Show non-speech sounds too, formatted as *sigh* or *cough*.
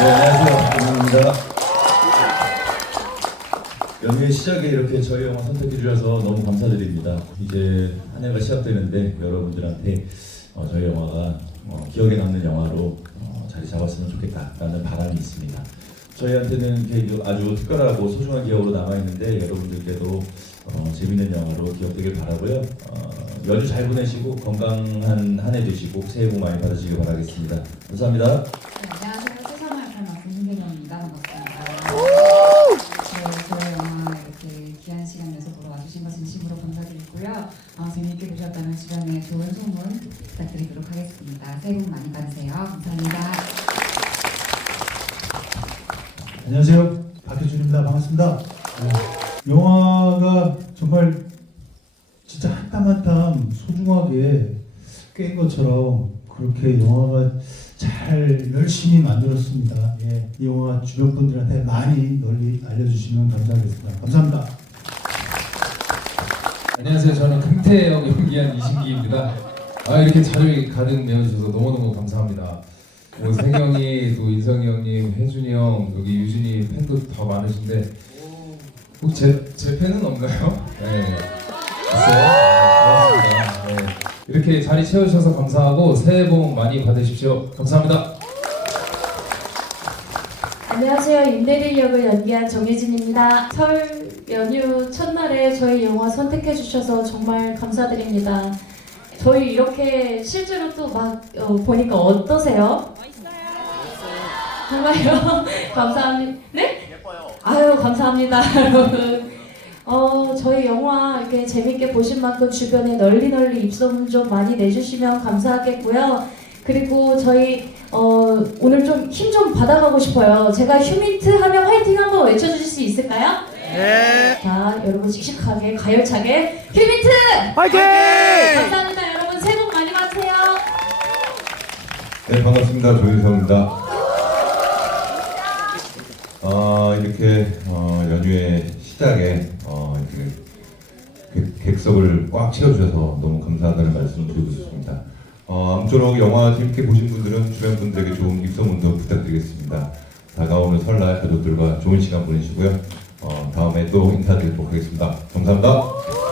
네, 안녕하세요. 김현입니다. 연휴의 시작에 이렇게 저희 영화 선택해 주셔서 너무 감사드립니다. 이제 한 해가 시작되는데 여러분들한테 어, 저희 영화가 어, 기억에 남는 영화로 어, 자리 잡았으면 좋겠다라는 바람이 있습니다. 저희한테는 아주 특별하고 소중한 기억으로 남아 있는데 여러분들께도 어, 재밌는 영화로 기억되길 바라고요. 어, 연휴 잘 보내시고 건강한 한 해 되시고 새해 복 많이 받으시길 바라겠습니다. 감사합니다. 네, 안녕하세요. 세상을 잘 맡은 김대경입니다. 반갑습니다. 네, 저희 영화 이렇게 귀한 시간 내서 보러 와주신 것 진심으로 감사드리고요. 어, 재미있게 보셨다면 주변에 좋은 소문 부탁드리도록 하겠습니다. 새해 복 많이 받으세요. 감사합니다. 안녕하세요. 박효준입니다. 반갑습니다. 네, 영화가 정말 진짜 한 땀 한 땀 소중하게 깬 것처럼 그렇게 영화가 잘 열심히 만들었습니다. 예, 이 영화 주변 분들한테 많이 널리 알려주시면 감사하겠습니다. 감사합니다. 안녕하세요. 저는 금태역 연기한 이신기입니다. 아 이렇게 자리 가득 메워주셔서 너무너무 감사합니다. 뭐 세경이, 또 인성이 형님, 혜준이 형, 여기 유진이 팬도 더 많으신데 혹시 제, 제 팬은 없나요? 네. 있어요? 네, 고맙습니다. 네. 이렇게 자리 채워주셔서 감사하고 새해 복 많이 받으십시오. 감사합니다. 안녕하세요. 임대리 역을 연기한 정혜진입니다. 설 연휴 첫날에 저희 영화 선택해 주셔서 정말 감사드립니다. 저희 이렇게 실제로 또 막 보니까 어떠세요? 정말요? *laughs* 감사합니다. 네? 예뻐요. 아유 감사합니다, *laughs* 여러분. 어 저희 영화 이렇게 재밌게 보신 만큼 주변에 널리 널리 입소문 좀 많이 내주시면 감사하겠고요. 그리고 저희 어, 오늘 좀 힘좀 받아가고 싶어요. 제가 휴민트 하면 화이팅 한번 외쳐주실 수 있을까요? 네. 자, 여러분 씩씩하게 가열차게 휴민트 화이팅! 감사합니다, 여러분. 새해 복 많이 받으세요. 네 반갑습니다 조윤성입니다. 어, 이렇게 어, 연휴의 시작에 어, 이렇게 객- 객석을 꽉 채워주셔서 너무 감사하다는 말씀을 드리고 싶습니다. 어, 아무쪼록 영화 재밌게 보신 분들은 주변 분들에게 좋은 입소문도 부탁드리겠습니다. 다가오는 설날 가족들과 좋은 시간 보내시고요. 어, 다음에 또 인사드리도록 하겠습니다. 감사합니다.